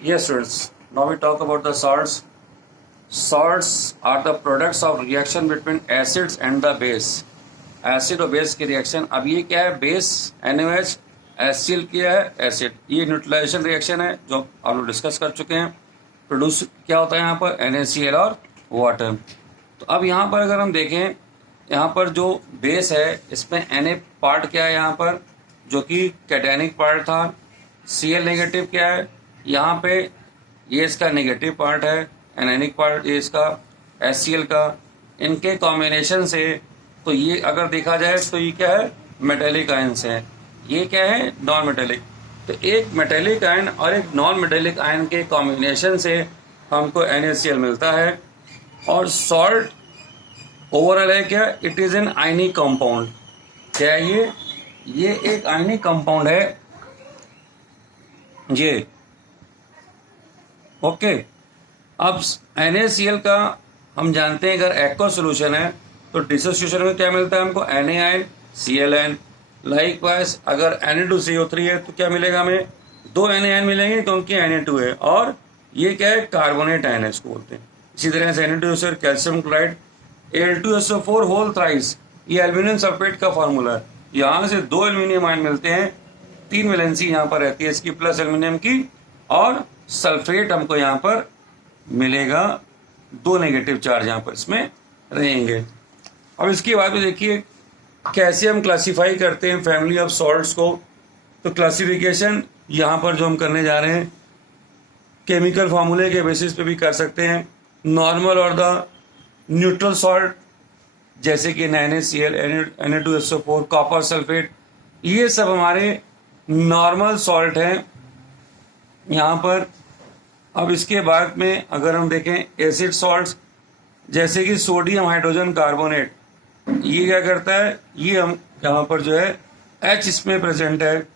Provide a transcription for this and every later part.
Yes, students. Now we talk about the salts. Salts are the products of reaction between acids and the base. Acid और base की reaction. अब ये क्या है? Base NaOH, HCl क्या है? Acid. ये न्यूट्रलाइजेशन रिएक्शन है जो आप लोग डिस्कस कर चुके हैं. प्रोड्यूस क्या होता है यहाँ पर? NaCl और वाटर. तो अब यहाँ पर अगर हम देखें, यहाँ पर जो बेस है इसमें Na पार्ट क्या है यहाँ पर, जो कि कैटायनिक पार्ट था. Cl नेगेटिव क्या है यहाँ पे? ये इसका नेगेटिव पार्ट है. एनायनिक पार्ट ये इसका HCl का. इनके कॉम्बिनेशन से तो ये अगर देखा जाए तो ये क्या है? मेटेलिक आयंस है. ये क्या है? Non metallic. तो एक मेटेलिक आयन और एक नॉन मेटेलिक आयन के कॉम्बिनेशन से हमको NaCl मिलता है. और सॉल्ट ओवरऑल है क्या? It is an ionic compound. क्या है ये एक आयनिक कंपाउंड है ये. ओके. अब NaCl का हम जानते हैं अगर एक्वा सोल्यूशन है तो डिसोसिएशन में क्या मिलता है हमको? Na ClN. लाइकवाइज अगर Na2CO3 है तो क्या मिलेगा हमें? 2 Na मिलेंगे क्योंकि Na2 है. और ये क्या है? कार्बोनेट आयन है इसको बोलते हैं. इसी तरह से Na2SO calcium chloride. Al2SO4 whole thrice ये एल्यूमिनियम सल्फेट का फॉर्मूला है. यहाँ से 2 एल्यूमिनियम आयन मिलते हैं. 3 वैलेंसी यहाँ पर रहती है इसकी प्लस एल्यूमिनियम की. और सल्फेट हमको यहाँ पर मिलेगा. 2 नेगेटिव चार्ज यहाँ पर इसमें रहेंगे. अब इसके बाद में देखिए कैसे हम क्लासिफाई करते हैं फैमिली ऑफ सॉल्ट्स को. तो क्लासिफिकेशन यहाँ पर जो हम करने जा रहे हैं केमिकल फार्मूले के बेसिस पे भी कर सकते हैं. नॉर्मल और द न्यूट्रल सॉल्ट जैसे कि NaCl, Na2SO4, कॉपर सल्फेट, ये सब हमारे नॉर्मल सॉल्ट हैं यहाँ पर. अब इसके बाद में अगर हम देखें एसिड सॉल्ट्स जैसे कि सोडियम हाइड्रोजन कार्बोनेट, ये क्या करता है? ये हम यहाँ पर जो है H इसमें प्रेजेंट है.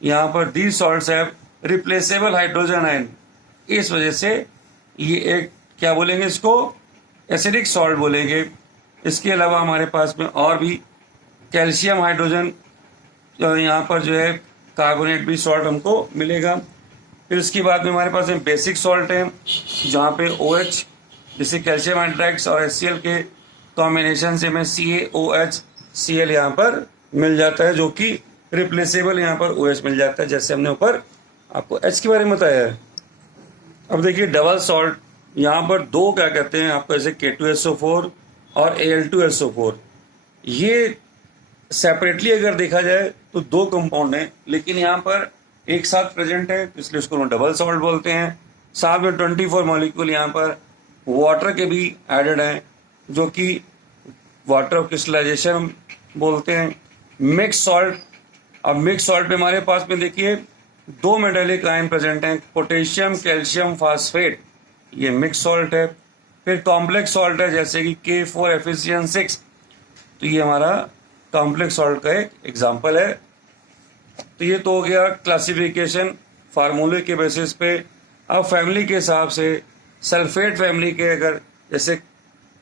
यहाँ पर दी सॉल्ट्स है रिप्लेसेबल हाइड्रोजन आयन. इस वजह से ये एक क्या बोलेंगे इसको? एसिडिक सॉल्ट बोलेंगे. इसके अलावा हमारे पास में और भी कैल्शियम हाइड्रोजन यहाँ पर जो है कार्बोनेट भी सॉल्ट हमको मिलेगा. फिर उसके बाद में हमारे पास में बेसिक सॉल्ट है जहाँ पे OH जैसे कैल्शियम हाइड्राइड्स और HCl के कॉम्बिनेशन से हमें CaOH Cl यहाँ पर मिल जाता है जो कि रिप्लेसेबल यहाँ पर OH मिल जाता है जैसे हमने ऊपर आपको H के बारे में बताया है. अब देखिए डबल सॉल्ट यहाँ पर दो क्या कहते हैं आपको, जैसे K2SO4 और Al2SO4. ये सेपरेटली अगर देखा जाए तो दो कंपाउंड हैं लेकिन यहाँ पर एक साथ प्रेजेंट है इसलिए उसको डबल सॉल्ट बोलते हैं. साथ में 24 मॉलिक्यूल यहाँ पर वाटर के भी एडेड हैं जो कि वाटर क्रिस्टलाइजेशन बोलते हैं. Mix salt. अब मिक्स सॉल्ट में हमारे पास में देखिए 2 मेटेलिक आयन प्रेजेंट हैं, पोटेशियम कैल्शियम फास्फेट, ये मिक्स सॉल्ट है. फिर कॉम्प्लेक्स सॉल्ट है जैसे कि K4FeCN6, तो ये हमारा कॉम्प्लेक्स सॉल्ट का एक एग्जाम्पल है. तो ये तो हो गया क्लासिफिकेशन फार्मूले के बेसिस पे. अब फैमिली के हिसाब से सल्फेट फैमिली के अगर जैसे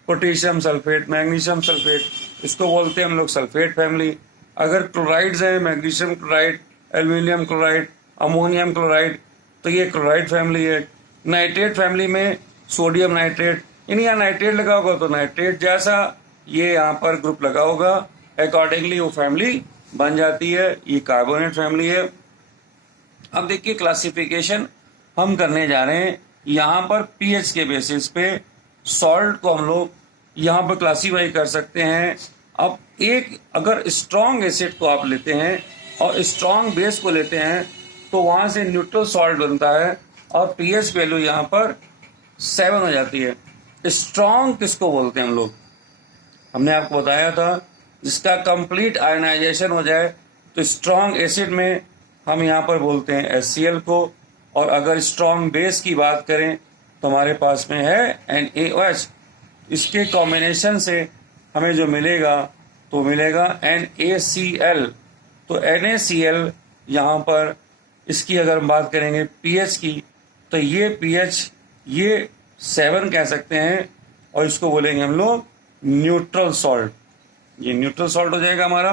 पोटेशियम सल्फेट, मैग्नीशियम सल्फेट, इसको बोलते हैं हम लोग सल्फेट फैमिली. अगर क्लोराइड्स हैं magnesium chloride, aluminium chloride, ammonium chloride, तो ये क्लोराइड फैमिली है. नाइट्रेट फैमिली में सोडियम नाइट्रेट, यानी यहाँ नाइट्रेट लगा होगा तो नाइट्रेट जैसा ये यहाँ पर ग्रुप लगा होगा, अकॉर्डिंगली वो फैमिली बन जाती है. ये कार्बोनेट फैमिली है. अब देखिए क्लासिफिकेशन हम करने जा रहे हैं यहाँ पर पीएच के बेसिस पे. सॉल्ट को हम लोग यहाँ पर क्लासीफाई कर सकते हैं. अब एक अगर स्ट्रॉन्ग एसिड को आप लेते हैं और स्ट्रॉन्ग बेस को लेते हैं तो वहाँ से न्यूट्रल सॉल्ट बनता है और पीएच वैल्यू यहाँ पर 7 हो जाती है. स्ट्रॉन्ग किसको बोलते हैं हम लोग? हमने आपको बताया था जिसका कंप्लीट आयनाइजेशन हो जाए तो स्ट्रॉन्ग एसिड में हम यहाँ पर बोलते हैं HCl को. और अगर स्ट्रॉन्ग बेस की बात करें तो हमारे पास में है NaOH. इसके कॉम्बिनेशन से हमें जो मिलेगा तो मिलेगा NaCl. तो NaCl यहाँ पर इसकी अगर हम बात करेंगे पीएच की तो ये पीएच ये 7 कह सकते हैं और इसको बोलेंगे हम लोग न्यूट्रल सॉल्ट. ये न्यूट्रल सॉल्ट हो जाएगा हमारा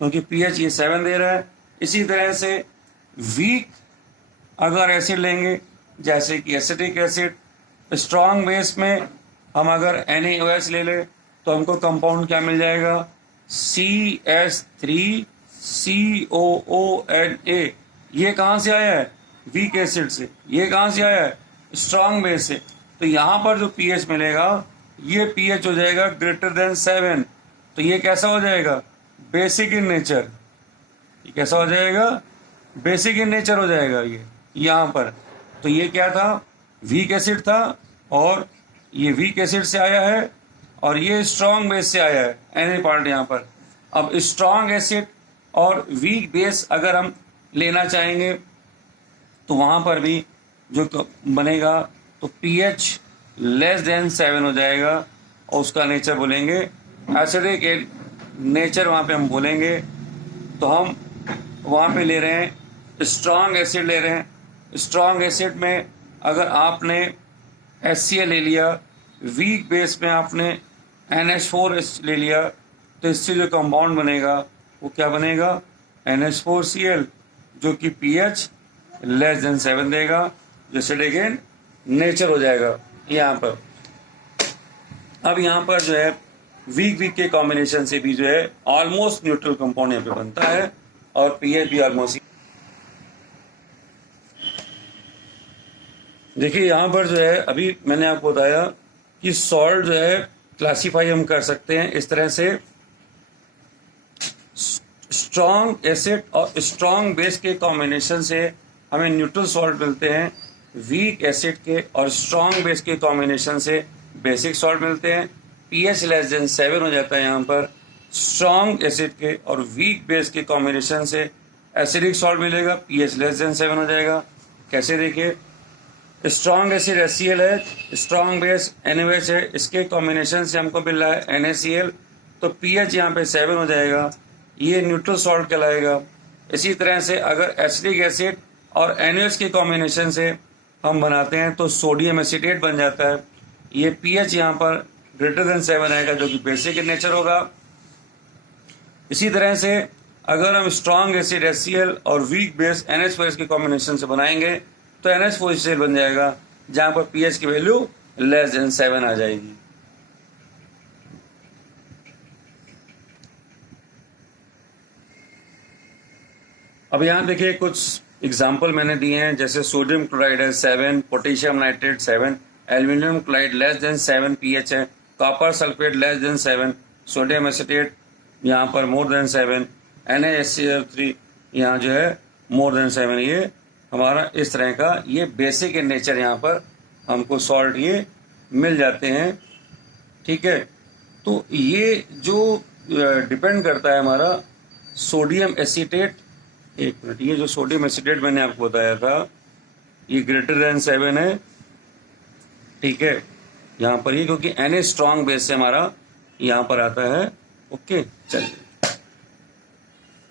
क्योंकि पीएच ये 7 दे रहा है. इसी तरह से वीक अगर एसिड लेंगे जैसे कि एसिटिक एसिड। स्ट्रॉन्ग बेस में हम अगर NaOH ले लें तो हमको कंपाउंड क्या मिल जाएगा, CS3COONA। ये कहाँ से आया है, वीक एसिड से। ये कहाँ से आया है, स्ट्रॉन्ग बेस से। तो यहाँ पर जो pH मिलेगा ये pH हो जाएगा ग्रेटर देन 7। तो ये कैसा हो जाएगा, बेसिक इन नेचर। ये कैसा हो जाएगा, बेसिक इन नेचर हो जाएगा ये यहाँ पर। तो ये क्या था, वीक एसिड था, और ये वीक एसिड से आया है, और ये स्ट्रॉन्ग बेस से आया है, Na पार्ट यहाँ पर। अब स्ट्रॉन्ग एसिड और वीक बेस अगर हम लेना चाहेंगे तो वहाँ पर भी जो बनेगा तो pH लेस देन 7 हो जाएगा, और उसका नेचर बोलेंगे एसिडिक नेचर, वहाँ पे हम बोलेंगे। तो हम वहाँ पे ले रहे हैं स्ट्रॉन्ग एसिड ले रहे हैं। स्ट्रॉन्ग एसिड में अगर आपने HCl ले लिया, वीक बेस में आपने NH4 ले लिया, तो इससे जो कंपाउंड बनेगा वो क्या बनेगा, NH4Cl, जो कि pH लेस देन 7 देगा, जो एसिडिक नेचर हो जाएगा यहाँ पर। अब यहाँ पर जो है वीक वीक के कॉम्बिनेशन से भी जो है ऑलमोस्ट न्यूट्रल कंपाउंड यहाँ पे बनता है, और pH भी ऑलमोस्ट। देखिए यहाँ पर जो है अभी मैंने आपको बताया कि सॉल्ट जो है क्लासीफाई हम कर सकते हैं इस तरह से, स्ट्रॉन्ग एसिड और स्ट्रॉन्ग बेस के कॉम्बिनेशन से हमें न्यूट्रल सॉल्ट मिलते हैं, वीक एसिड के और स्ट्रॉन्ग बेस के कॉम्बिनेशन से बेसिक सॉल्ट मिलते हैं। pH लेस देन 7 हो जाता है यहाँ पर। स्ट्रॉन्ग एसिड के और वीक बेस के कॉम्बिनेशन से एसिडिक सॉल्ट मिलेगा, pH लेस देन 7 हो जाएगा। कैसे देखिए, स्ट्रॉन्ग एसिड HCl है, स्ट्रॉन्ग बेस NaOH है, इसके कॉम्बिनेशन से हमको मिल रहा है NaCl, तो pH यहाँ पे 7 हो जाएगा, ये न्यूट्रल सॉल्ट कहलाएगा। इसी तरह से अगर एसिडिक एसिड और NaOH के कॉम्बिनेशन से हम बनाते हैं तो सोडियम एसीटेट बन जाता है, ये pH यहाँ पर ग्रेटर देन 7 आएगा, जो कि बेसिक इन नेचर होगा। इसी तरह से अगर हम स्ट्रॉन्ग एसिड HCl और वीक बेस NH4 के कॉम्बिनेशन से बनाएंगे तो NH4Cl बन जाएगा, जहाँ पर pH की वैल्यू लेस देन 7 आ जाएगी। अब यहाँ देखिए कुछ एग्जाम्पल मैंने दिए हैं, जैसे सोडियम क्लोराइड है 7, potassium nitrate 7, aluminium chloride less than 7 pH है, copper sulphate less than 7, sodium acetate यहाँ पर मोर देन 7, NaHCl3 यहाँ जो है मोर देन 7। ये हमारा इस तरह का ये बेसिक इन नेचर यहाँ पर हमको सॉल्ट ये मिल जाते हैं, ठीक है। तो ये जो डिपेंड करता है हमारा सोडियम एसीटेट, एक मिनट, ये जो सोडियम एसीटेट मैंने आपको बताया था ये ग्रेटर देन 7 है, ठीक है, यहाँ पर ये, क्योंकि Na स्ट्रॉन्ग बेस से हमारा यहाँ पर आता है। ओके, चलिए,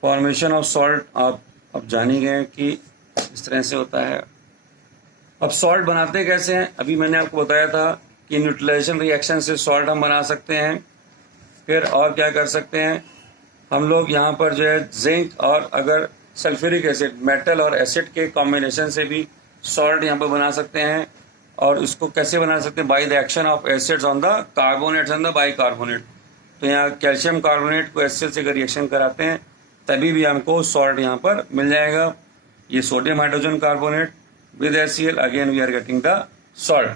फॉर्मेशन ऑफ सॉल्ट आप अब जान ही गए कि इस तरह से होता है। अब सॉल्ट बनाते कैसे हैं, अभी मैंने आपको बताया था कि न्यूट्रलाइजेशन रिएक्शन से सॉल्ट हम बना सकते हैं। फिर और क्या कर सकते हैं हम लोग, यहाँ पर जो है जिंक और अगर सल्फ्यूरिक एसिड, मेटल और एसिड के कॉम्बिनेशन से भी सॉल्ट यहाँ पर बना सकते हैं। और इसको कैसे बना सकते हैं, by the action of acids on the carbonates on the bicarbonate. तो यहाँ कैल्शियम कार्बोनेट को HCl से अगर रिएक्शन कराते हैं तभी भी हमको सॉल्ट यहाँ पर मिल जाएगा। ये sodium hydrogen carbonate with HCl, again we are getting the salt.